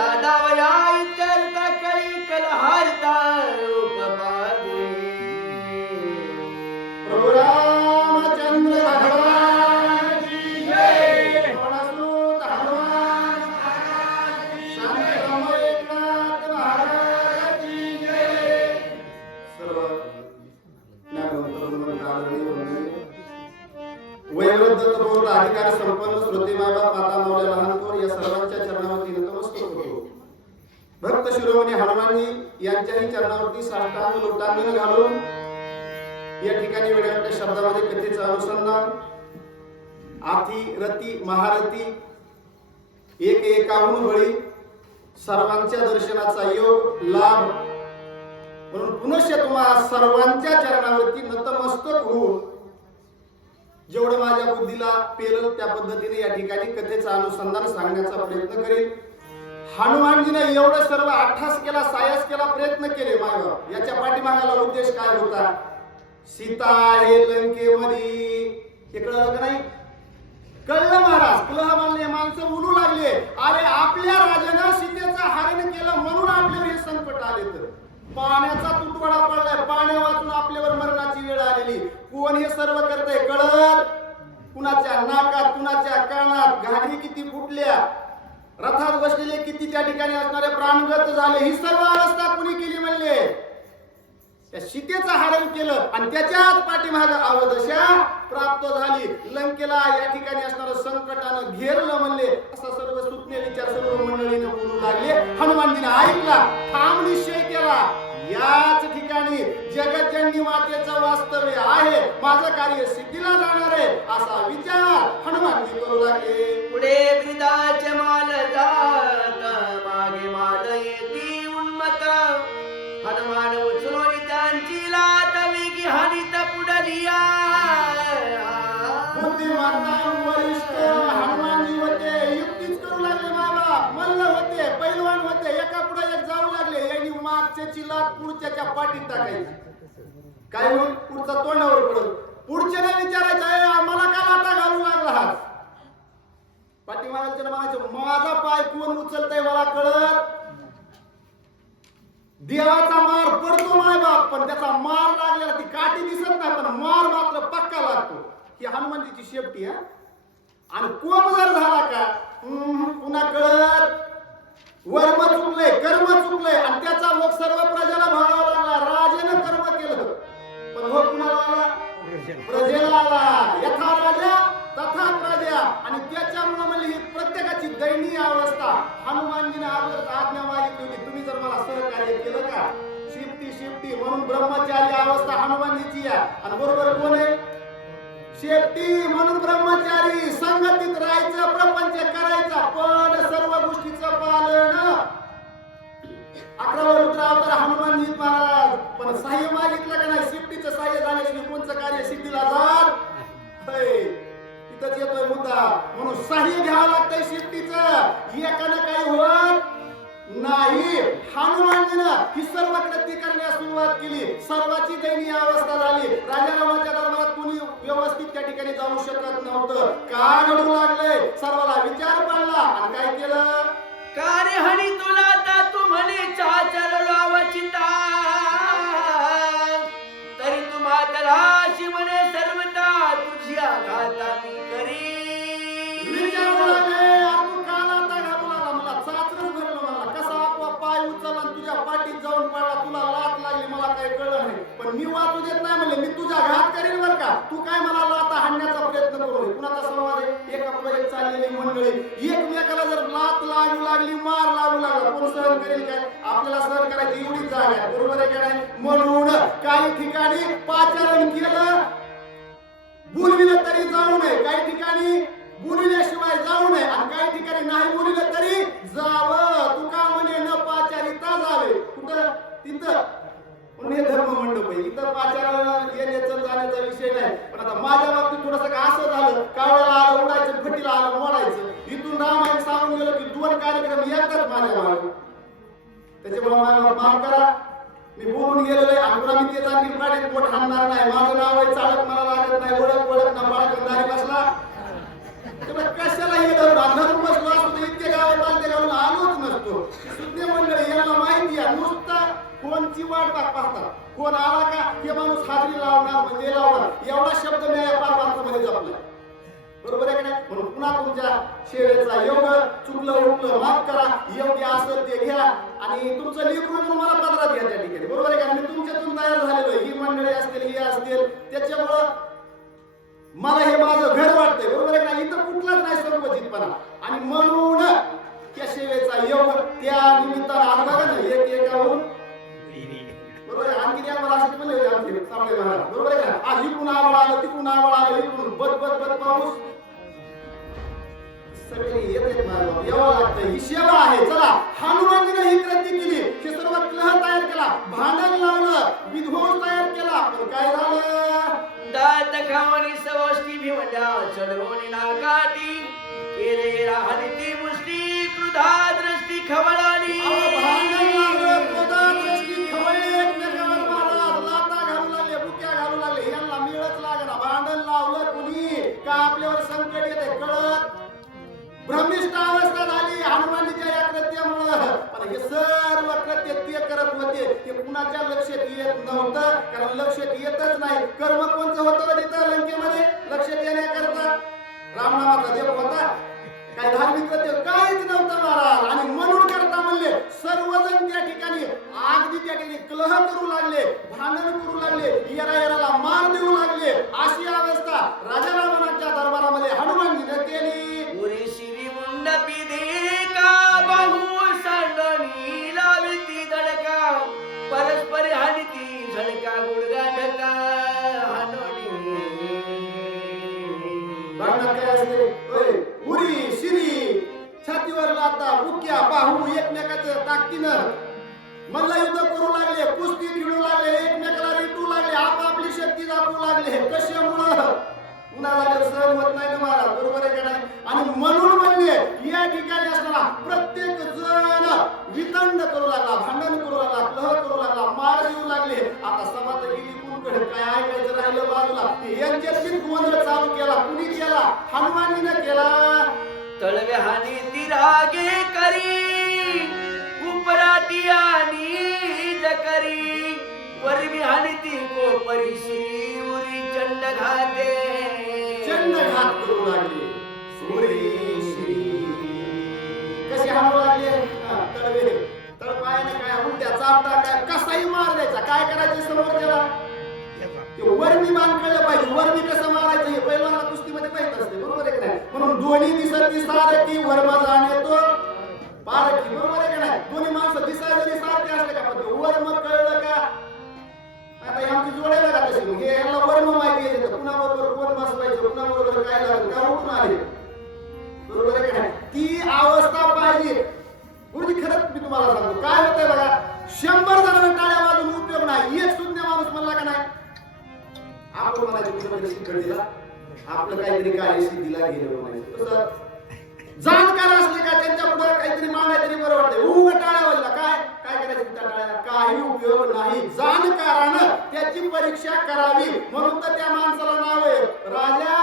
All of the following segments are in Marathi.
साधावया इत्यर्थ कळी कलहारता उपपादे प्रभु रामचंद्र भगवान की जय। पवनसुत हनुमान स्वामी राम एकनाथ महाराज की जय। सर्व वयोवृद्ध तरुण अधिकार संपन्न श्रोते मायबाप माता मौल्या लहान थोर या सर्वांच्या चरणावरती नतमस्तक होतो। भक्त शिरोमणी हनुमानजी यांच्याही चरणावरती साष्टांग लोटांगण घालून या ठिकाणी वेगवेगळ्या शब्दामध्ये कथेचं अनुसंधान आथी रती महारथी एक एकाहून बळी सर्वांच्या दर्शनाचा योग लाभ म्हणून पुनश्च तुम्हा सर्वांच्या चरणावरती नतमस्तक होऊन जेवढं माझ्या बुद्धीला पेलल त्या पद्धतीने या ठिकाणी कथेचं अनुसंधान सांगण्याचा प्रयत्न करेल। हनुमानजीने एवढं सर्व अट्ठास केला, सायास केला, प्रयत्न केले मायबाप। याच्या पाठीमागाला उद्देश काय होता? सीता आहे लंकेमध्ये, हे कळलं का नाही? कळलं महाराज। कलह मानले माणसं उलू लागले, अरे आपल्या राजानं सीतेचं हरण केलं म्हणून आपल्यावर हे संकट आले। तर पाण्याचा तुटवडा पडलाय, पाण्या वाचून आपल्यावर मरणाची वेळ आलेली। कोण हे सर्व करतंय कळत? कुणाच्या नाकात, कुणाच्या कानात घागरी किती फुटल्या, रथात बसलेले किती त्या ठिकाणी असणारे प्राणगत झाले। ही सर्व अवस्था कुणी केली म्हणले? त्या सीतेचं हरण केलं आणि त्याच्याच पाठीमागे अवदशा प्राप्त झाली। लंकेला या ठिकाणी असणारं संकटानं घेरलं म्हणले। असा सर्व सुटणे विचार सर्व मंडळीने बोलू लागले। हनुमानजीने ऐकला, ठाम निश्चय केला, याच ठिकाणी जगज्जननी मातेचं वास्तव्य आहे, माझं कार्य सिद्धीला जाणार आहे, असा विचार हनुमानजी करू लागले। पुढे ब्रिदाचे माल जात मागे माल येती उन्मत हनुमान उचलून त्यांची लात वेगी हानीत पुढलिया। बुद्धिमत्ता वरिष्ठ हनुमानजी होते, युक्तीच करू लागले बाबा। मल्ल होते, पैलवान होते, एका पुढे एक जाऊ लागले। यांनी मागच्याची लात पुढच्याच्या पाठीत टाकायची। काय होईल? पुढचा तोंडावर पडत। पुढच्याने विचारायचं, आम्हाला का लाता घालू लागला हा? पाठीमागच्या म्हणायचं, माझा पाय कोण उचलतय मला कळत? देवाचा मार पडतो मायबाप, पण त्याचा मार लागलेला ती काठी दिसत नाही, पण मार मात्र पक्का लागतो। ही हनुमानजीची शेपटी आहे। आणि कोप जर झाला का पुन्हा कळत? वर्म चुकले, कर्म चुकले आणि त्याचा भोग सर्व प्रजेला भोगावा लागला। राजाने कर्म केलं पण भोग कुणाला आला? प्रजेला आला। यथा राजा तथा प्रजा। आणि त्याच्यामुळे म्हणजे ही प्रत्येकाची दयनीय अवस्था। हनुमानजीने आज्ञा मागितली होती, तुम्ही जर मला सहकार्य केलं का शेपटी शेपटी म्हणून ब्रह्मचारी अवस्था हनुमानजीची आहे। आणि बरोबर कोण आहे? शेपटी म्हणून ब्रह्मचारी, संगतीत राहायचं, प्रपंच करायचा, पण सर्व गोष्टीचं पालन। 11 रुद्र अवतार हनुमानजी महाराज, पण सहाय्य मागितलं का नाही? शेपटीचं सहाय्य झाल्याशिवाय कोणचं कार्य सिद्धीला जात? इथंच येतोय मुद्दा। म्हणून सहाय्य घ्यावं लागतंय शेपटीचं, एकानं काही होत नाही। हनुमानजीनं ही सर्व कृती करण्यास सुरुवात केली। सर्वाची दयनीय अवस्था झाली। राजा रामाच्या दरबारात कोणी व्यवस्थित त्या ठिकाणी जाऊ शकत नव्हतं। का घडू लागले? सर्वाला विचार पडला आणि काय केलं? कार्य हनी तुला ता तू म्हणे चाचर लावचिता तरी तुम्हा तराशी म्हणे सर्वता तुझी आघाता मी करी। विचार लागले, तू काला आता घालू लागला, मला चाचरच भरलं, मला कसा आपला पाय उचलला आणि तुझ्या पाठीत जाऊन पडला, तुला लात लागली, मला काही कळलं नाही, पण मी वाचू देत नाही म्हणले, मी तुझा घात करेन बरं का, तू काय मला लाता हाणण्याचा प्रयत्न करू नये। कुणाचा संवाद आहे? एका पुढे चाललेली मंडळी एकमेकाला जर लात लागू लागली, मार लागू लागला, कोण सहन करेल काय? आपल्याला सहन करायची एवढीच जागा आहे, बरोबर आहे का नाही? म्हणून काही ठिकाणी पाचारण केलं, बोलविलं तरी जाऊ नये, काही ठिकाणी बोलल्याशिवाय जाऊ नये, आणि काही ठिकाणी नाही बोललं तरी जावं। तुका म्हणे न पाचारिता जावे, कुठं? तिथं हे धर्म मंडप आहे, इतर पाचाराला येण्याचा जाण्याचा विषय नाही। पण आता माझ्या बाबतीत थोडंसं काय असं झालं, कावळ्याला आलं उडायचं, फटीला आलं मोडायचं, इथून रामायण सांगून गेलं की 2 कार्यक्रम येतात माझ्या मागे। त्याच्यामुळे मला माफ करा, मी बोलून गेलेलो आहे, आणि मी तेच आणखी पाठीत पोट हाणणार नाही। माझं नाव आहे चालक, मला लागत नाही ओळख ना बाळकंदारी बसला, कशाला हे धरून बसलो असतो, इतके गावात बांधले घालून आलोच नसतो। असतो. सुज्ञ मंडळी यांना माहिती आहे नुसता कोणची वाट पाहतात, कोण आला का हे माणूस हाजरी लावणार म्हणजे लावणार एवढा शब्द मी या पारमार्थामध्ये जपला. बरोबर आहे की नाही? म्हणून पुन्हा तुमच्या शेळेचा योग चुकलं उठलं माफ करा, योग्य असं ते घ्या आणि तुमचं लेकरू म्हणून मला पदरात घ्या त्या ठिकाणी. बरोबर आहे का? मी तुमच्यातून तयार झालेलो ही मंडळी असतील ही असतील त्याच्यामुळं मला हे माझं घर वाटतंय. बरोबर आहे का? इथं कुठलाच नाही सर्वजितपणा आणि म्हणून त्या सेवेचा योग त्या निमित्तानं आज बघा ना एक एकावरून बरोबर आहे. आणखी या मला असं म्हणले आमचे सामने महाराज बरोबर आहे का? आज इकडून आवड आलं तिकडून आवड आलं इकडून बद बद बद पाऊस सगळे येते महाराज यावं लागतं. ही सेवा आहे. चला हनुमानजीने ही कृती केली हे सर्व कलह तयार केला, भांडण लावलं, विध्वंस तयार केला, पण काय झालं? दात खावणी सवष्टी भिवंडा चढवणी नाकाटी केले राहणी ती मुष्टी क्रुधा दृष्टी खवळाली. भांडण लागलं, क्रोधा दृष्टी खवळली, एकमेकावर महाराज लाथा घालू लागले, बुक्या घालू लागले. यांना मिळच लागना. भांडण लावलं कुणी का आपल्यावर संकट येते कळत भ्रमिष्ट अवस्था झाली हनुमानजीच्या या कृत्यामुळं. पण हे सर्व कृत्य ते करत होते ते कुणाच्या लक्षात येत नव्हतं, कारण लक्षात येतच नाही. कर्म कोणतं होतं तिथं लंकेमध्ये लक्षात येण्याकरता रामनामाचा जप होता, काय धार्मिक कृत्य काहीच नव्हतं महाराज. आणि म्हणून करता म्हणले सर्वजण त्या ठिकाणी अगदी त्या ठिकाणी कलह करू लागले, भांडण करू लागले, येराला मार देऊ लागले. अशी अवस्था राजा रावणाच्या दरबारामध्ये हनुमानजीने केली. उरी शिरी मुंड पिधे का बाहू सांडणी लाविती दडका परस्पर हानिती झडका गुडगा ढका हानोडी. भांडण काय असते? होय, उरी शिरी छातीवर लाथा बुक्या बाहू एकमेकाच्या ताकदीनं मल्लयुद्ध करू लागले, कुस्ती खेळू लागले, एकमेकाला रिटू लागले, आपापली शक्ती दाखवू लागले. कशामुळं? उन्हाळ्याला सहन होत नाही ना महाराज. बरोबर आहे का नाही? आणि म्हणून म्हणले या ठिकाणी असणारा प्रत्येक जण वितंड करू लागला, भांडण करू लागला, कलह करू लागला, मार देऊ लागले. आता सभा तर गेली कुणकडे काय ऐकायचं राहिलं बाजूला. यांच्यात गोंधळ चालू केला. कुणी केला? हनुमानजीने केला. तळवे हानी ती रागे करी उपराटी आणि जकरी वरवी हानी ती कोपरी श्री उरी चंड घाते. चंड घात करू लागले. सुरी श्री कसे हाणू लागले? तळवे तळपायाने काय उलट्या चापटा काय कसाही मार द्यायचा. काय करायचं समोर त्याला? वरमी मान कळलं पाहिजे. वरमी कसं मारायचं हे पहिल्यांदा कुस्तीमध्ये माहित असते. बरोबर आहे का नाही? म्हणून दोन्ही दिसत सारखी वर्मा जाणे तो पारखी. बरोबर आहे का नाही? दोन्ही माणसं दिसायला जरी सारखे असले का पण वर्म कळलं का? आता आमची जोड्या बघा तशी हे यांना वर्म माहिती आहे कुणाबरोबर कोण बसवायचं कुणाबरोबर काय लागलं का उठून आले. बरोबर आहे का नाही? ती अवस्था पाहिजे. गुरुजी खरंच मी तुम्हाला सांगतो काय होतंय बघा 100 जणांना टाळ्या वाजून उपयोग नाही. एक शून्य माणूस म्हणला का नाही आपण म्हणायचं कुठे शिकवलेला आपलं काहीतरी कार्य सिद्धीला गेलं म्हणायचं. तसं जाणकार असले का त्यांच्या पुढे काहीतरी मानाय तरी बरं वाटतंय. उभं टाळ्या वाजला काय काय करायचं त्या टाळ्याला काही उपयोग नाही. जाणकारानं त्याची परीक्षा करावी. म्हणून तर त्या माणसाला नाव आहे राजा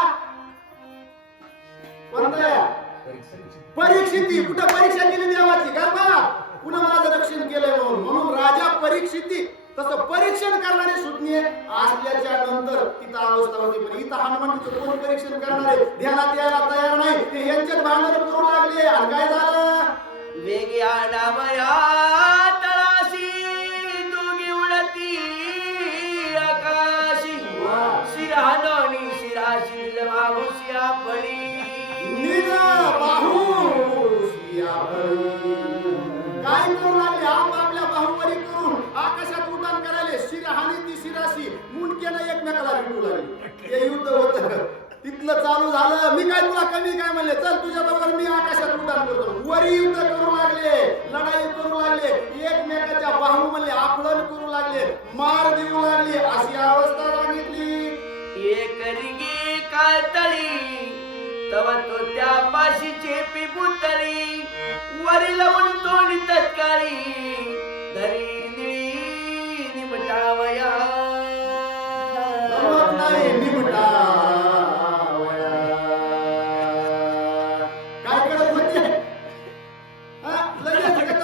कोणता परीक्षिती. कुठं परीक्षा केली देवाची गर्भात पुन्हा माझं रक्षण केलंय म्हणून. म्हणून राजा परीक्षिती. तसं परीक्षण करणारे सुज्ञ असल्याच्या नंतर तिथं अवस्था होती. पण इथं हनुमानजीचं कोण परीक्षण करणारे ध्यानात यायला तयार नाही. ते यांच्यात भांडण करू लागले. आणि काय झालं? वेगी आडावया तळाशी दोघी उडती आकाशी शिरहानोनी शिराशी बाहुशिया पडी निज बाहुशिया पडी. काय करू लागले? आपापल्या बाहुबली करून आकाशात उड्डाण करायले. शिरहानी ती शिराशी मुंडक्यानं एकमेकाला भेटू लागले. हे युद्ध होतं तिथलं चालू झालं. मी काय तुला कमी काय म्हणले चल तुझ्या बरोबर मी आकाशात उड्डाण करतो. वरी युद्ध करू लागले, लढाई करू लागले, एकमेकाच्या बाहुबली आफळण करू लागले, मार देऊ लागले. अशी अवस्था सांगितली. एक रिगी कातळी तव तो त्या पाशी चेपी पुतळी वरी लावून तोडी तत्काळी धरी निळी निमटावया नाही निमटावया. काय करत होते? लगेच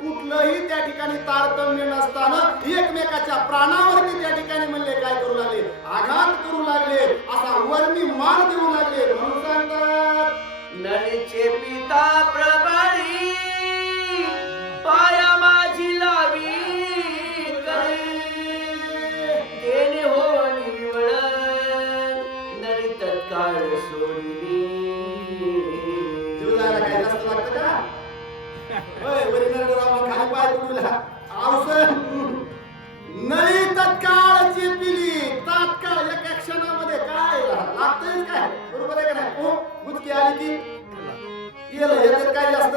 कुठलंही त्या ठिकाणी तारतम्य नसताना एकमेकाच्या प्राणावरती त्या ठिकाणी म्हणले काय करू लागले, आघात करू लागले, असा वर्मी मान देऊ लागले. म्हणून सांगतात नळीचे पिता प्रबळी पाया माझी लावी करी देणे हो निवळ नळी तत्काळ सोडली. जीवनाला काय जास्त लागतं का? होय, वरी नरडराव खाली पाय पडूला औषध नळी तत्काळची पिली, तात्काळ एका क्षणामध्ये काय लागतंय काय, बरोबर आहे का नाही? हो, गुदकी आली की गेलं. याच्यात काय जास्त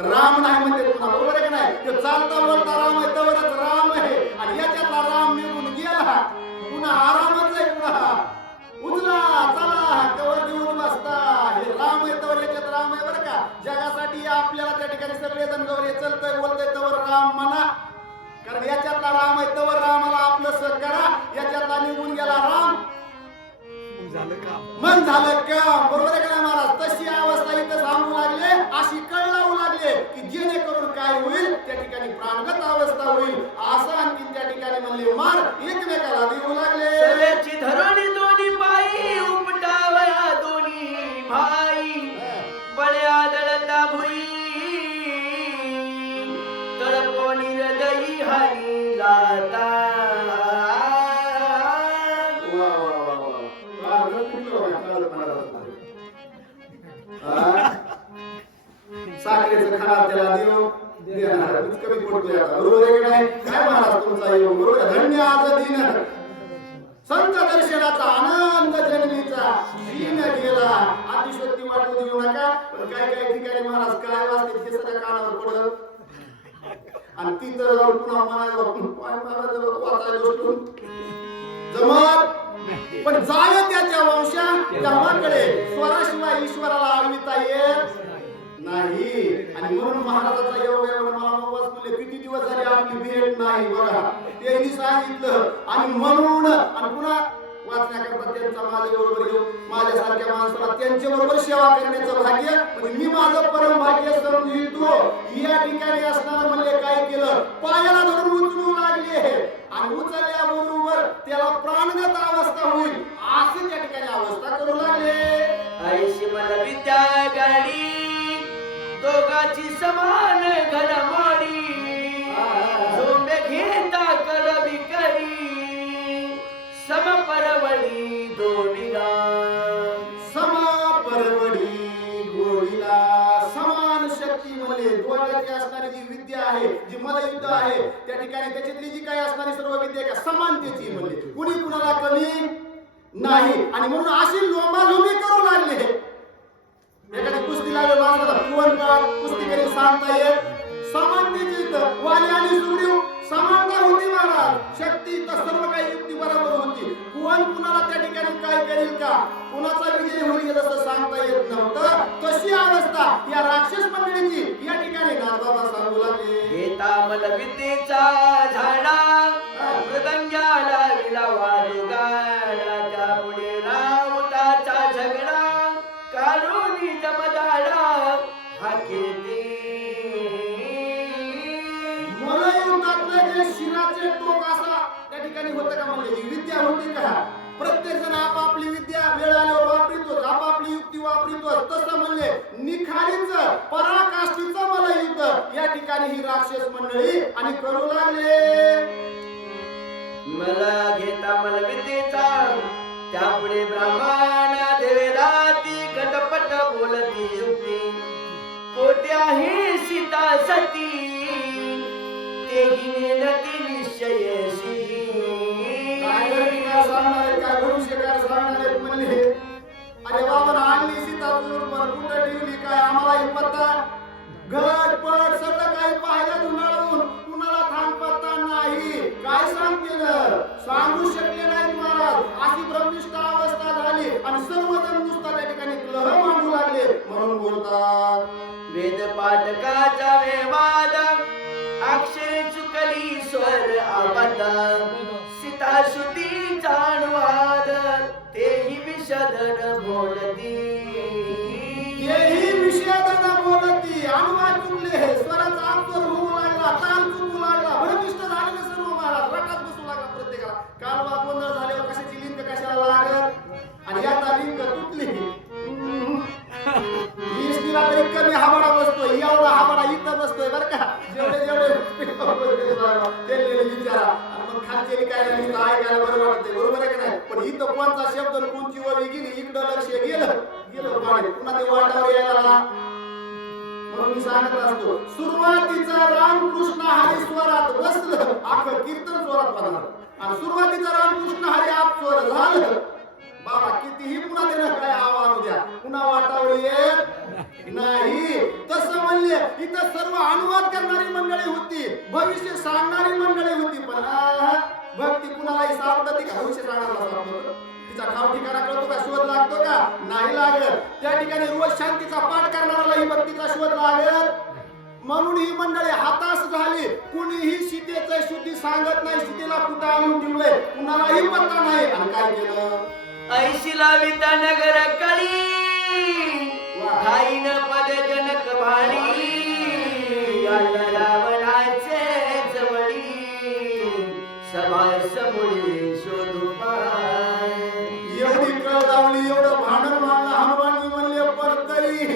राम नाही म्हणते पुन्हा, बरोबर आहे का नाही? तो चालता बोलता राम आहे तवरच राम आहे, आणि याच्यातला राम निघून गेला पुन्हा आरामच आहे. पुन्हा उचला चला कवर देऊन बसता, हे राम आहे तवर याच्यात राम आहे बरं का. जगासाठी आपल्याला त्या ठिकाणी सगळे जण गौरी चलतंय बोलतंय तवर राम म्हणा, कारण याच्यातला राम आहे तवर रामाला आपलं सर करा, याच्यातला निघून गेला राम मन झालं काम, बरोबर आहे का नाही महाराज? तशी अवस्था इथं सांगू लागले, अशी कळ लावू लागले की जेणेकरून काय होईल, त्या ठिकाणी प्राणगत अवस्था होईल. असं आणखी त्या ठिकाणी म्हणले मार एकमेकाला देऊ लागले. सव्याची धरणी दोन्ही पायी उपटावया दोन्ही भाई बळ्या दळता भुई तळपोणी हृदयी हानी जाता. साखरेचं खाणार त्याला देव देणार, कमी पडतोय आता, बरोबर आहे का नाही? काय महाराज तुमचा योग, बरोबर आहे? धन्य आज दिन संत दर्शनाचा आनंद जन्मीचा दिन गेला. अतिशयोक्ती वाटू देऊ नका, पण काय काय ठिकाणी महाराज काय वाचते ते सगळ्या कानावर पडत, आणि तिथं जाऊन पुन्हा म्हणायला वाचायला बसून जमत. पण जाय त्याच्या वंशा तेव्हाकडे स्वराशिवाय ईश्वराला आळविता येत नाही. आणि म्हणून महाराजाचा योग आहे, मला मग म्हणले किती दिवस झाले आपली भेट नाही बघा, त्यांनी सांगितलं. आणि म्हणून आणि पुन्हा वाचण्याकरता त्यांचा माझ्या बरोबर येऊ, माझ्यासारख्या माणसाला त्यांच्या बरोबर सेवा करण्याचं भाग्य म्हणजे मी माझं परम भाग्य समजितो. या ठिकाणी असताना म्हणले काय केलं, पायाला धरून उचलू लागले, आणि उचलल्याबरोबर त्याला प्राणगत अवस्था होईल अशी त्या ठिकाणी अवस्था करू लागले. ऐशी मला विद्या गाडी दोघाची समान घडमाडी झोंबे घेता करबी करी समपरवडी दोडीला समपरवडी गोडीला समान शक्ती म्हणले दोघांची असणारी जी विद्या आहे, जी मलयुद्ध आहे, त्या ठिकाणी त्याच्यातली जी काही असणारी सर्व विद्या आहे का समानतेची म्हणले, कुणी कुणाला कमी नाही. आणि म्हणून अशी लोंबालोंबी करू लागले. एखादी कुस्ती लागली माणसाला कोण का कुस्ती कधी सांगता येत, समानतेची इथं वाली आणि सुग्रीव समानता होती महाराज, शक्ती तर सर्व काही युक्ती बरोबर होती. कोण कुणाला त्या ठिकाणी काय करेल का, कुणाचा विजय होईल जसं सांगता येत नव्हतं, तशी अवस्था या राक्षस मंडळीची या ठिकाणी नारदाबा सांगू लागले. घेता मला विद्येचा झाडा मृदंगाला विलावा गाडा त्यापुढे रावताचा झगडा काढून जमदाडा हा कीर्ती. मला युद्धातलं जे शिराचे टोक असा त्या ठिकाणी होतं का, म्हणजे विद्या होती का? प्रत्येक जण आपापली विद्या वेळ आल्यावर वापरितो, आपापली युक्ती वापरितो. तसं म्हणले निखारीचं पराकाष्ठीचं मला युद्ध या ठिकाणी ही राक्षस मंडळी आणि करू लागले. मला घेता मला विद्येचा त्यापुढे ब्राह्मण देवेला ती घटपट बोलती युक्ती कोट्याही सीता सती तेही नेलती निश्चयशी. काय सांगणार काय भविष्य काय सांगणार म्हणले, अरे बाबा आणली सीता कुठं ठेवली काय आम्हाला पत्ता, घटपट सगळं काही पाहिलं धुंडाळून, कुणाला थांब पत्ता नाही. काय सांगतील सांगू शकले नाही महाराज. अशी ब्रह्मिष्ठ अवस्था झाली आणि सर्वजण नुसता त्या ठिकाणी कलह मांडू लागले. म्हणून बोलतात वेद पाठकाचा वेवाद अक्षरे चुकली स्वर आबद सीता श्रुतीचा अनुवाद तेही विषदन बोलती. तेही विषदन बोलती अनुवाद चुकले स्वराचा अक्षर होऊ मग खालचे काय नाही ऐकायला बरं वाटतंय, बरोबर आहे का नाही? पण इथं कोणता शब्द आणि कोणची ओवी गेली इकडं लक्ष गेलं पाणी पुन्हा ते वाटावर यायला. म्हणून मी सांगत असतो सुरुवातीचा रामकृष्ण हरी स्वरात बसलं अख्खं कीर्तन स्वरात बनलं, आणि सुरुवातीचा रामकृष्ण हरी आप स्वर झालं बाबा कितीही पुन्हा त्यानं काय आव्हान द्या पुन्हा वाटावर येत नाही. तसं म्हणले इथं सर्व अनुवाद करणारी मंडळी होती, भविष्य सांगणारी मंडळी होती, पण भक्ती कुणालाही सापडते का? भविष्य सांगणारा सापडतो, तिचा ठाव ठिकाणा कळतो का? शोध लागतो का? नाही लागत. त्या ठिकाणी रोज शांतीचा पाठ करणाऱ्यालाही भक्तीचा शोध लागत. म्हणून ही मंडळी हातास झाली, कुणीही सीतेचं शुद्धी सांगत नाही, सीतेला कुठं आणून ठेवलंय कुणालाही पत्ता नाही. आणि काय केलं? ऐशिला विता नगर कळी ठाईन पद जनक भाणी रावणाचे जवळी सभाय समोरी शोधू पाय. एवढी कळ लावली एवढं भांडण मागला हनुमानजी म्हणले पण तरी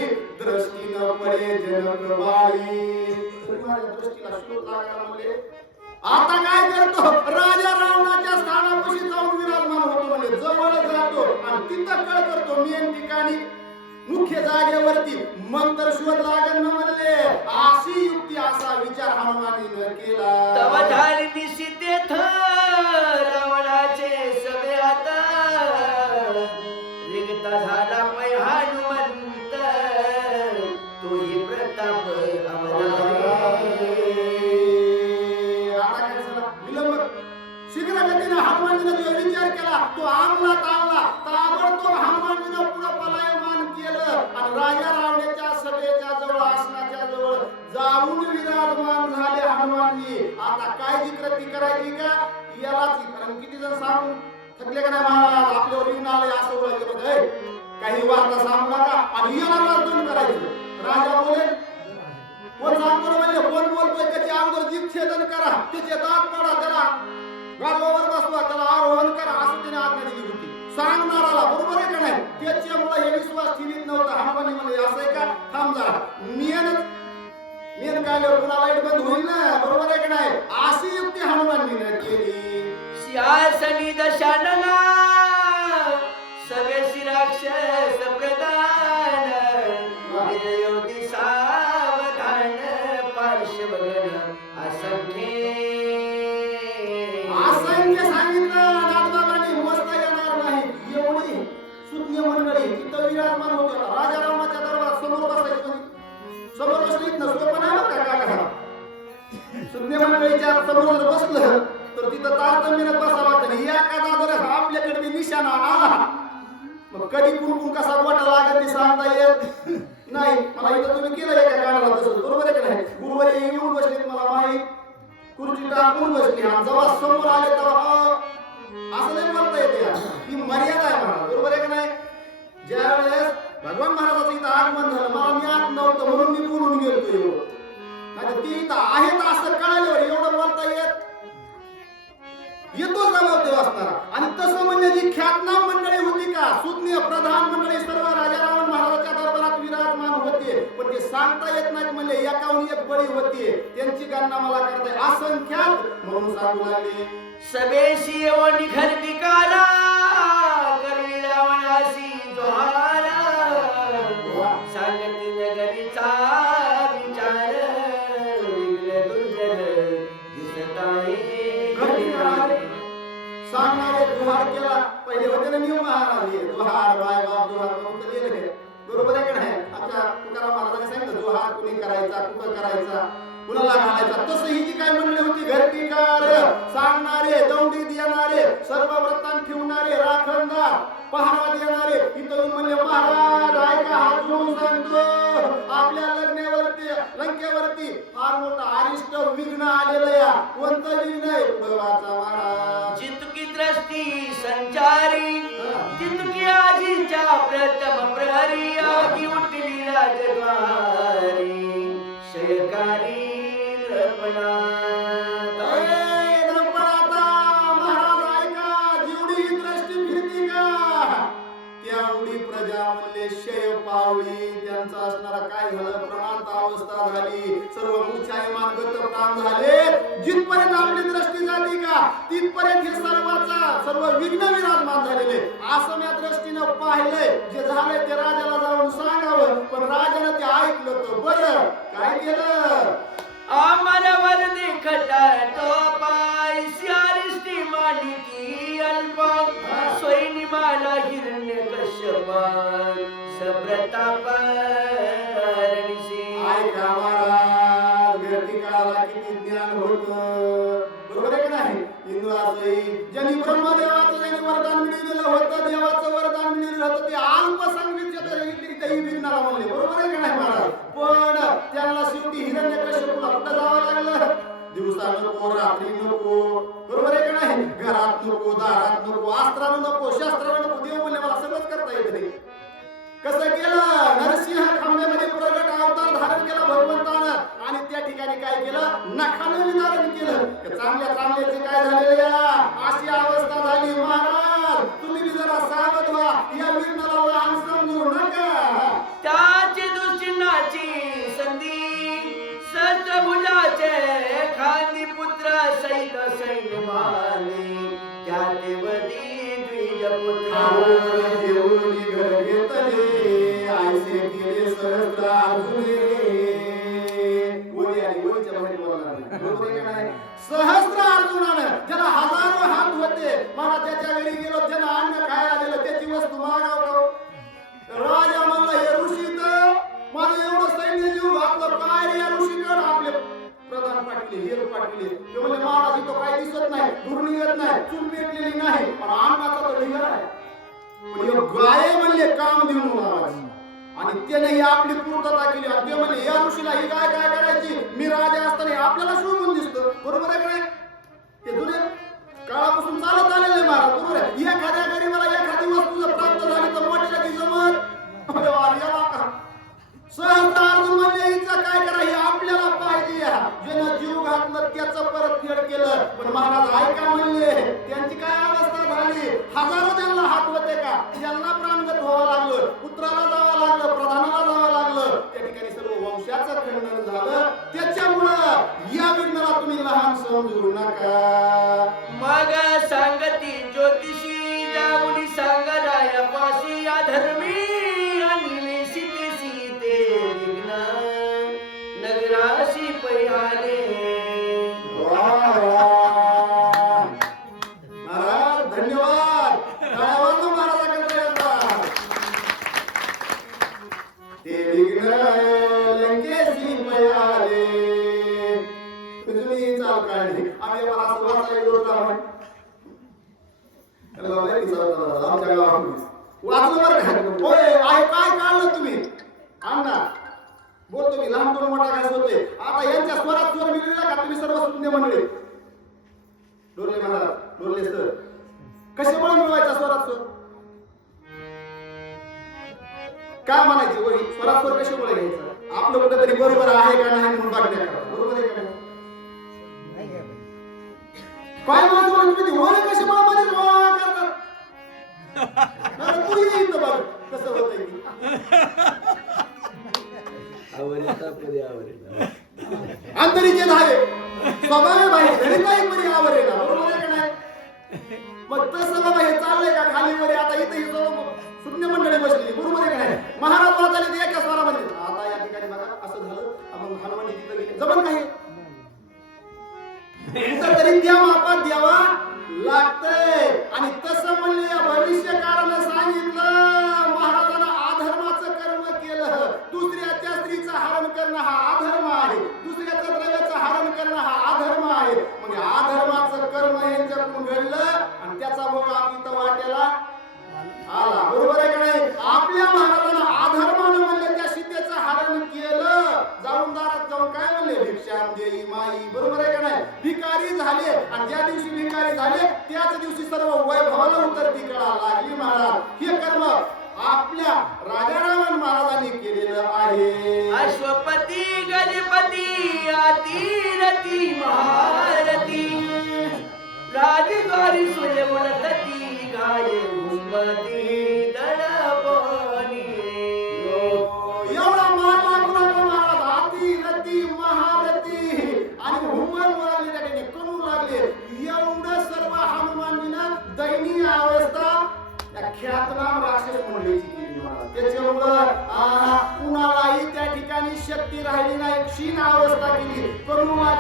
दृष्टी न पडे जनक बाळी. दृष्टीला शोध लागला म्हणले आता काय करतो? राजा रावणाच्या स्थानापाशी जाऊन विराजमान होतो म्हणजे जवळ जातो आणि तिथं कळ करतो मेन ठिकाणी मुख्य जागेवरती. मग तर शोध लागण म्हणले. अशी युक्ती असा विचार हनुमानीने केला. तव झाली निशितेथ रावणाचे सगळे आता रिगता झाला पै हनुमंत तोही प्रताप शीघ्रगतीने हनुमानजीने जो विचार केला तो अंमलात आणला. ताबडतोब हनुमानजीने पुढे पलायमान केलं आणि राजा रावणाच्या सभेच्या जवळ आसनाच्या जवळ जाऊन विराजमान झाले हनुमानजी. आता काय जी कृती करायची का यालाच, कारण किती जण सांगून थकले का नाही महाराज आपल्यावर येऊन आले असं ओळखलं काही वार्ता सांगू नका आणि याला वाजून करायचं. राजा बोले कोण सांगतो म्हणजे कोण बोलतोय त्याची अगोदर जीभछेदन करा, त्याचे दात काढा, त्याला गावावर बसवा, त्याला आरोहण करा असं त्याने आज्ञा दिली होती सांगणाराला. बरोबर आहे का नाही? त्याच्यामुळे हे विश्वास ठेवीत नव्हता. हनुमानी म्हणजे असं आहे का थांब जरा मेन काय पुन्हा लाईट बंद होईल ना, बरोबर आहे का नाही? अशी युक्ती हनुमानजीने केली. सिंहासनी दशानना सगळे राक्षस प्रधान योगी सावधान पार्श्वगण असंख्य सांगितलं नाथबाबांनी मोजता येणार नाही एवढी सुज्ञ मंडळी तिथं विराजमान होते. राजा रामाच्या दरबारात समोर बसायचं, समोर बसलीत ना सोपं नाही बरं का काका. सुज्ञ मंडळीच्या समोर जर बसलं तर तिथं तारतम्याने बसावं लागतं. एखादा जर आपल्याकडे निशाणा आला मग कधी कुणकुण कसा गोटा लागत ते सांगता येत नाही. मला इथं तुम्ही केलं एका कानाला तसं, बरोबर आहे का नाही? गुरुवारी येऊन बसलीत मला माहीत, खुर्ची टाकून बसली आणि जेव्हा समोर आले तेव्हा असं नाही म्हणता येते. ही मर्यादा आहे मला, बरोबर आहे का नाही? ज्या वेळेस भगवान महाराजाचं इथं आगमन झालं मला मी आत नव्हतं म्हणून मी बोलून गेलो एवढं, नाही ती इथं आहेत असं कळाल्यावर एवढं बोलता येतो जबाबदेव असणारा. आणि तसं म्हणजे जी ख्यातनाम मंडळी होती का सुज्ञ प्रधान मंडळी सर्व राजा रावण महाराजाच्या दरबारात विराजमान होते, पण ते सांगता येत नाहीत म्हणजे एकाहून एक बळी होती. त्यांची गणना मला करता असंख्यात म्हणून सांगू लागले. सभेशी येऊन निघरती काला करवी रावणाशी जोहारा सांगती नगरीचा विचार विघ्न दुर्जन दिसत आहे. सांगणारे दुहार केला पहिले होते ना नियम महाराज दुहार बाय बाप दुहार म्हणून तर गेले, बरोबर आहे का नाही? आमच्या तुकाराम महाराजांनी सांगितलं दुहार कुणी करायचा कुठं करायचा कुणाला घालायचा. तसं ही जी काय मंडळी होती घरटीकार सांगणारे दौंडी देणारे सर्व व्रतान ठेवणारे राखणदार पहारा देणारे इथं म्हणले महाराज ऐका हात जोडून सांगतो आपल्या लंकेवरती फार मोठा अरिष्ट विघ्न आलेलं या. कोणतं विघ्न आहे? भगवाचा महाराज जितकी दृष्टी संचारी जितकी आजीच्या प्रथम प्रहरी आगी उठली राजद्वारी शयकारी महाराज ऐका जेवढी दृष्टी फिरती का तेवढी प्रजा म्हणले शय पावली. त्यांचा असणारा काय झालं प्रणांत अवस्था झाली, सर्व मूर्छायमान गत प्राण झाले. जिथपर्यंत आपली दृष्टी जाती का तिथपर्यंत हे सर्व विघ्न विराजमान झालेले असं मी दृष्टीनं पाहिलंय. जे झालंय ते राजाला जाऊन सांगावं, पण राजानं ते ऐकलं तर बरं काय केलं. आम्हाला वरदे खटातो पाय सियारिष्टी मालिकी अल्प सोयनी माला हिरण्य कश्यपा सप्रताप ऐका महाराज, गर्दी काळाला किती ज्ञान होतं, बरोबर आहे का नाही. इंद्रासई ज्यांनी ब्रह्मदेवाचं ज्यांनी वरदान मिळवलेलं होतं, देवाचं वरदान मिळवलेलं होतं, ते अल्पसंख्येच्या विघ्नाला म्हणले, बरोबर आहे का नाही महाराज. पण त्यांना शेवटी हिरण्यकश्यपूला कुठं जावं लागलं. दिवसा नको, रात्री नको, बरोबर आहे का नाही. घरात नको, दारात नको, अस्त्रानं नको, शस्त्रानं नको. देव म्हणले मला सगळंच करता येत नाही. कसं केलं. नरसिंह खांब्यामध्ये प्रगट अवतार धारण केला भगवंतानं आणि त्या ठिकाणी काय केलं, नखानं विदारण केलं. चांगल्या चांगल्याचे काय झाले, अशी अवस्था झाली. महाराज तुम्ही जरा सावध व्हा, या विघ्नाला लहान समजू नका. त्याची दुश्चिन्हाची संधी सहस्त्रभुजाचे खांदी पुत्र सैत सैन्य माने त्या देवती द्विजपुत्र देऊनी घर घेतले आयसे केले सहस्त्र अर्जुने. ओळी आली, ओळीच्या बाहेर बोलणार नाही, बरोबर आहे का नाही. सहस्त्र अर्जुनानं ज्याला हजारो हात होते, मला त्याच्या घरी गेलो, ज्यानं अन्न खायला दिलं त्याची वस्तू मागावं. राजा म्हणला हे ऋषी तर माझं एवढं सैन्य जीव घातलं, काय रे या ऋषीकडे. आपले प्रधान पाटील हेर पाटील ते म्हणजे महाराज इथं काय दिसत नाही, दूर निघत नाही, चूल पेटलेली नाही, पण अन्नाचा तर ढिगारा आहे. पण हे गाय म्हणले काम देऊन महाराज, आणि त्याने ही आपली पूर्तता केली. आणि ते म्हणले या ऋषीला ही गाय काय करायची, मी राजा असताना आपल्याला शोभून दिसतं, बरोबर आहे का नाही. ते जुने काळापासून चालत आलेले आहे महाराज, बरोबर आहे. एखाद्या गरीबाला एखादी वस्तू जर प्राप्त झाली तर मोठ्याला ती जमत. सहस्त्र अर्जुन म्हणजे हिचं काय करा, हे आपल्याला पाहिजे. ज्यानं जीव घातलं त्याचं परत फेड केलं. पण महाराज ऐका म्हणले, त्यांची काय अवस्था झाली. हजारो त्यांना हात होते का, त्यांना प्राणगत व्हावं लागलं, पुत्राला जावं लागलं, प्रधानाला जावं लागलं. त्या ठिकाणी सर्व वंशाचं खंडन झालं. त्याच्यामुळं या विघ्नाला तुम्ही लहान समजू नका. मग सांगती ज्योतिषी जाऊनी सांगराया पाशी या धर्मी आणि सीते सीते विघ्न नगराशी पयाले. महाराज धन्यवाद. ते विघ्न लंकेशी पयाले. तुम्ही चाल काढली आम्ही मला असं वाचायला गेलो आम्ही आमच्या गावामध्ये वाचलं बरं का. होय आहे काय काढलं तुम्ही अण्णा बोलतो मी, लहान दोन मोठा घास होते. आता यांच्या स्वरात स्वर मिळलेला का तुम्ही सर्व सुज्ञ मंडळी. डोरले महाराज, डोरले सर, कशामुळे मिळवायचा स्वरात स्वर, काय म्हणायची वही स्वरात स्वर कशामुळे घ्यायचा. आपलं कुठेतरी बरोबर आहे का नाही म्हणून बघण्या करा, बरोबर आहे का नाही. काय म्हणतो तुम्ही ओळे कशामुळे मध्ये करतात. तू येईल बघ कसं होतंय. अंतरीचे धावे स्वभाव बाहेर घरी काही परी आवरेला, बरोबर आहे का नाही. मग तसं बाबा हे चाललंय का खाली वर. आता इथे शून्य मंडळी बसली, बरोबर आहे का नाही. महाराज वाचायला ते एका स्वरामध्ये. आता या ठिकाणी बघा असं झालं, आपण हनुमानी तिथं गेले जमन काही तरी त्या मापात द्यावा लागतंय. आणि तसं म्हणले या भविष्य काळानं सांगितलं, महाराजांना अधर्माचं कर्म केलं. दुसऱ्याच्या स्त्रीचं हरण करणं हा अधर्म आहे, दुसऱ्याच्या द्रव्याचं हरण करणं हा अधर्म आहे. म्हणजे अधर्माचं कर्म यांच्याकडून घडलं आणि त्याचा भोग आपली वाट्याला आला, बरोबर आहे का नाही. आपल्या महाराजांना अधर्मानं म्हणले त्या सीतेचं हरण केलं. जाऊन दारात जाऊन काय म्हणले, भिक्षाम देई माई, बरोबर आहे का नाही. भिकारी झाले आणि ज्या दिवशी भिकारी झाले त्याच दिवशी सर्व वैभवाला उतरती कळा लागली. महाराज हे कर्म आपल्या राजाराम महाराजांनी केलेलं आहे. अश्वपती गजपती अतिरती महारथी राजद्वारी सूर्यवनतती गाये घुमती दडपणी. एवढा मार लागला महाराज, अतिरती महारथी आणि घुमल लागले, त्या ठिकाणी कणू लागले. एवढं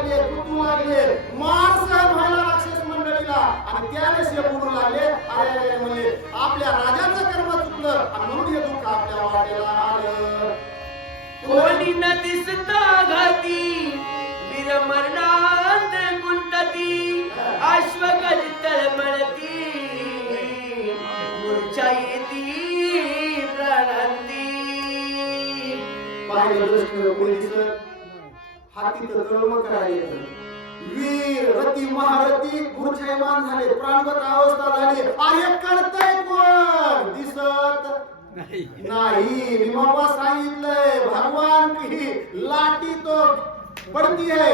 लागले, कुटू लागले, मार सहन व्हायला राक्षस मंडळीला. आणि त्यावेळेस हे बोलू लागले, अरे अरे म्हणले आपल्या राजाचं कर्म चुकलं आणि म्हणून हे दुःख आपल्या वाटेला आलं. कोणी न दिसता घाती वीर मरणांत कुंतती अश्वगज तळमळती मूर्छा येती प्राणांती. पाहिलं दृष्टीनं कोणी दिसत, हाती तर तळमळ करायला येतं. वीर रती महारथी मूर्छायमान झाले, प्राणगत अवस्था झाली. अरे कळतंय कोण? दिसत नाही. मी बाबा सांगितलंय भगवान की लाठी तो पडती है,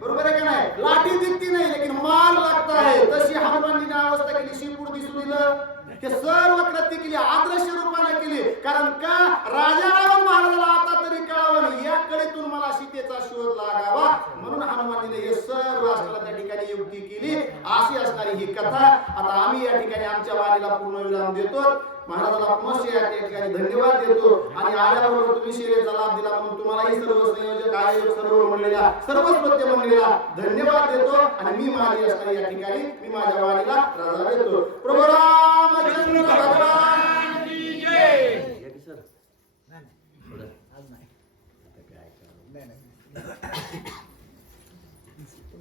बरोबर आहे का नाही? लाठी दिसती नाही लेकिन मार लागता है. तशी हनुमानजीने अवस्था केली. शिपूर दिसून दिलं, हे सर्व कृती केली, आदर्श रूपाने केली. कारण का राजा रावण महाराजाला आता तरी कळावं या कडेतून मला सीतेचा शोध लागावा, म्हणून हनुमानजीने हे सर्व असताना त्या ठिकाणी युक्ती केली. अशी असणारी ही कथा. आता आम्ही या ठिकाणी आमच्या वाणीला पूर्ण विराम देतो. महाराजाला पुनश्च या ठिकाणी धन्यवाद देतो. आणि आल्याबरोबर तुम्ही शिरेचा लाभ दिला म्हणून तुम्हालाही सर्व संयोजक आयोजक सर्व मंडळीला सर्व श्रोते मंडळीला धन्यवाद देतो. आणि मी माझी असणारी या ठिकाणी मी माझ्या वाणीला रजा देतो. प्रभू रामचंद्र भगवान की जय.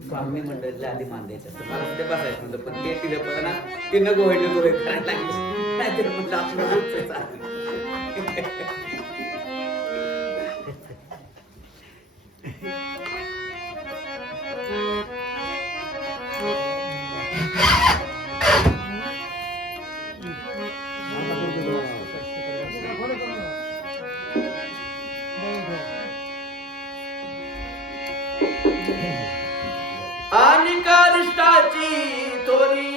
स्वामी मंडळीला आधी मान द्यायचं असतं. मला ते बसायचं नव्हतं, पण ते दिलं पण ना ते नको करायला लागले. नाहीतर म्हटलं आपलं रोजचं चालू. आणि कारिष्टाची थोरी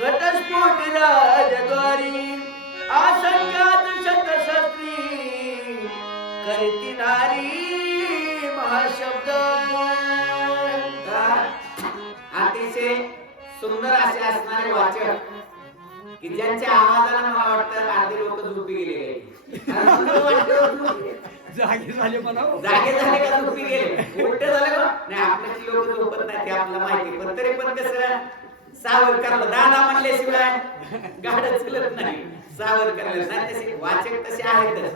घटस्फोट राजद्वारी आसंख्यात शतशस्त्री करती नारी महाशब्द. अतिशय सुंदर असे असणारे वाचक की ज्यांच्या आवाजाला मला वाटतं अर्धे लोक झोपी गेले. जागे झाले का झोपी गेले, उलट झाले का नाही. आपल्याची लोक झोपत नाही ते आपल्याला माहिती, पण तरी पण कसं सावध करायला दादा म्हणल्याशिवाय गाडं चलत नाही. सावध करायला नाही. तसे वाचक तसे आहेतच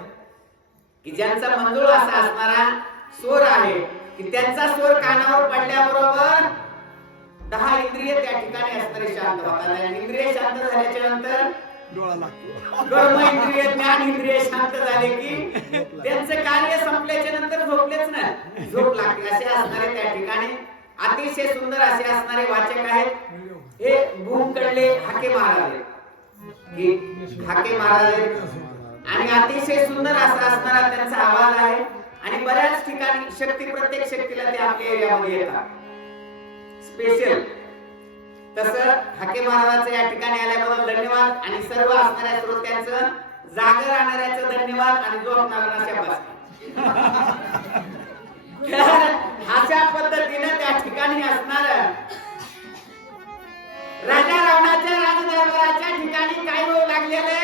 की ज्यांचा मंजुळ असा असणारा स्वर आहे की त्यांचा स्वर कानावर पडल्याबरोबर 10 इंद्रिय त्या ठिकाणी असणारे शांत होतात. इंद्रिय शांत झाल्याच्या नंतर डोळा लागतो. कर्म इंद्रिय ज्ञान इंद्रिय शांत झाले की त्यांचं कार्य संपल्याच्या नंतर झोपलेच नाही, झोप लागते. असे असणारे त्या ठिकाणी अतिशय सुंदर असे असणारे वाचक आहेत. हे भूमकडले हाके महाराज हाके महाराज आणि अतिशय सुंदर असा असणारा त्यांचा आवाज आहे. आणि बऱ्याच ठिकाणी शक्ती प्रत्येक शक्तीला ते आपल्या एरियामध्ये येतात स्पेशल. तसं हाके महाराजांचं या ठिकाणी आल्याबद्दल धन्यवाद. आणि सर्व असणाऱ्या श्रोत्यांचं जागर राहणाऱ्याचं धन्यवाद. आणि झोपणाऱ्यांना शाबासकी. अशा पद्धतीने त्या ठिकाणी असणार राजा रावणाच्या राजदरबाराच्या ठिकाणी काय होऊ लागलेले,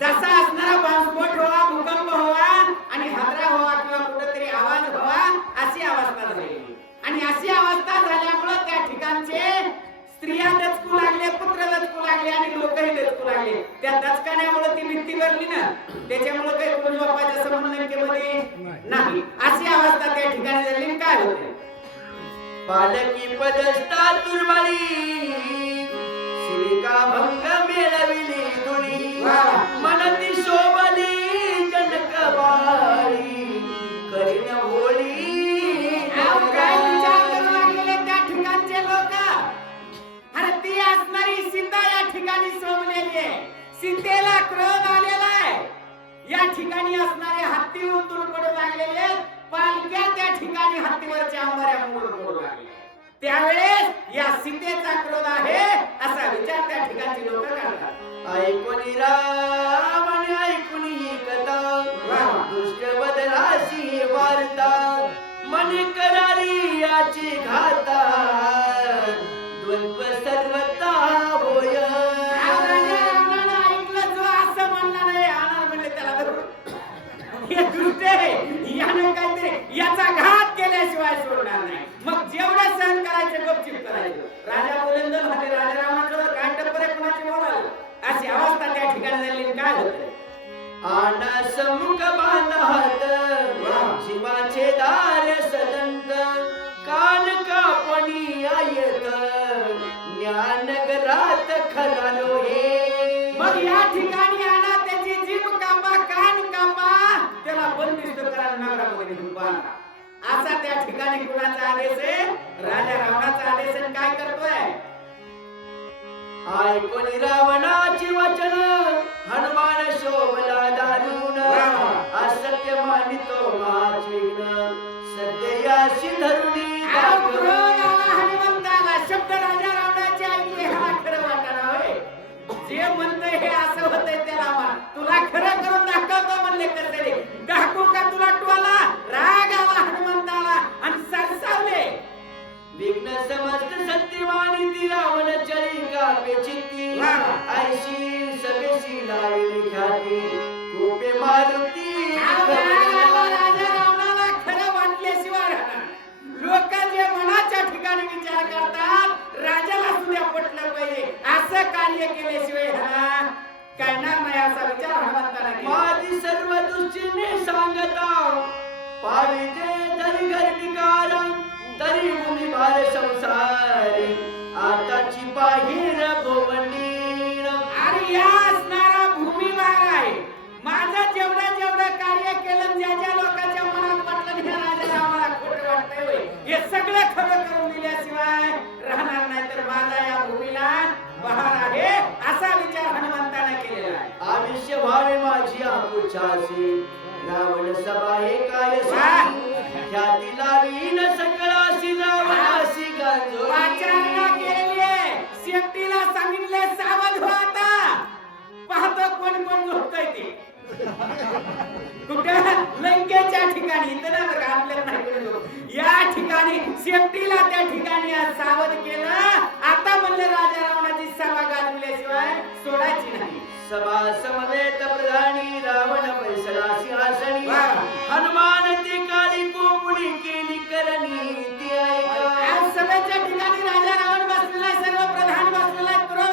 जसा असणारा बॉम्बस्फोट व्हावा, भूकंप व्हावा आणि हादरा व्हावा किंवा कुठेतरी आवाज व्हावा अशी अवस्था झाली. आणि अशी अवस्था झाल्यामुळे त्या ठिकाणचे स्त्रिया दचकू लागले, पुत्र दचकू लागले आणि लोकही दचकू लागले. त्या दचकाण्यामुळे ती भीती भरली ना, त्याच्यामुळे काही कोणी बापाच्या संबंधमध्ये नाही. अशी अवस्था त्या ठिकाणी झाली. काय होते पालकी पदस्था तुरवाळी शिविका भंग मिळविली धुळी मनती शोभली जनकबाळी करीन होळी. काय विचार करू लागलेले त्या ठिकाणचे लोक. अरे ती असणारी सीता या ठिकाणी सोमलेली आहे. सीतेला क्रोध आलेला आहे. या ठिकाणी असणारे हत्ती उतरून पडू लागलेले, पालख्या त्या ठिकाणी हत्तीवरच्या अंबाऱ्या मोडून पडू लागले. त्यावेळेस या सीतेचा क्रोध आहे असा विचार त्या ठिकाणची लोक करतात. ऐकून राम आणि ऐकून ही कथा दुष्ट बदलाशी वार्ता मन करारी याची घाता द्वंद्व सर्वता होय. ऐकलं जो असं म्हणला नाही आणार म्हणले त्याला हे दुष्ट आहे, यानं काहीतरी याचा घात केला गाजवल्याशिवाय सोडणार नाही. मग जेवढं सहन करायचं गपचिप करायचं. राजा बोलेंदर होते, राजा रामाचं काय टप्पर आहे कुणाची बोलायला, अशी अवस्था त्या ठिकाणी झाली. आणि काय होतं, आना समुख बांधात शिवाचे दार सदंत कान कापणी आयत ज्ञानगरात खरालो हे. मग या ठिकाणी आणा, त्याची जीभ कापा, कान कापा, त्याला बंदिस्त करा, नगरामध्ये घेऊन बांधा. असा त्या ठिकाणी कुणाचा आदेश आहे? राजा रावणाचा आदेश आहे. काय करतोय? ऐकोनी रावणाची वचन हनुमान शोभला दारुण असत्य मानितो माझीन सत्याशी धरुणी हनुमंताला शब्द राजा रावणाचे ऐकले, हा खरं वाटणार होय. जे म्हणतंय हे असं होतंय त्याला मान. तुला खरं करून दाखवतो म्हणले कसले, दाखवू का तुला टोला? राग आला हनुमंताला आणि सरसावले. विघ्न समस्त सत्यवाणी ती रावण चरी कापे चित्ती ऐशी सभेशी लावली ख्याती कोपे मारुती. राजा रावणाला खरं वाटल्याशिवाय राहणार. लोक जे मनाच्या ठिकाणी विचार करतात, राजाला सुद्धा पटलं पाहिजे असं कार्य केल्याशिवाय हा करणार नाही, असा विचार हनुमंताला केला. माझी सर्व दृष्टीने सांगता पाविजे तरी घरटिकारा तरी भूमी भार संसारी आताची बाहेर भोवंडी. आणि या असणारा भूमीभार आहे. माझं जेवढं कार्य केलं, ज्या ज्या लोकांच्या मनात वाटलं हे राजा रावणाला खोटं वाटतंय होय, हे सगळं खरं करून दिल्याशिवाय राहणार नाही. तर माझा या भूमीला बहार आहे असा विचार हनुमंताने केलेला आहे. आयुष्य व्हावे माझी आपुछासी रावण सभा हे काय ख्याती लावीन सकळाशी रावणाशी गांजो. वाचारना केलेली आहे. शेपटीला सांगितले सावध हो आता. पाहतो कोण कोण झोपतंय ते. कुठं? लंकेच्या ठिकाणी. इथं ना बघा, आपल्याला नाही कळलं. या ठिकाणी शेपटीला त्या ठिकाणी सावध केलं. आता म्हणले राजा रावणाची सभा गाजवल्याशिवाय सोडायची नाही. सभा समवे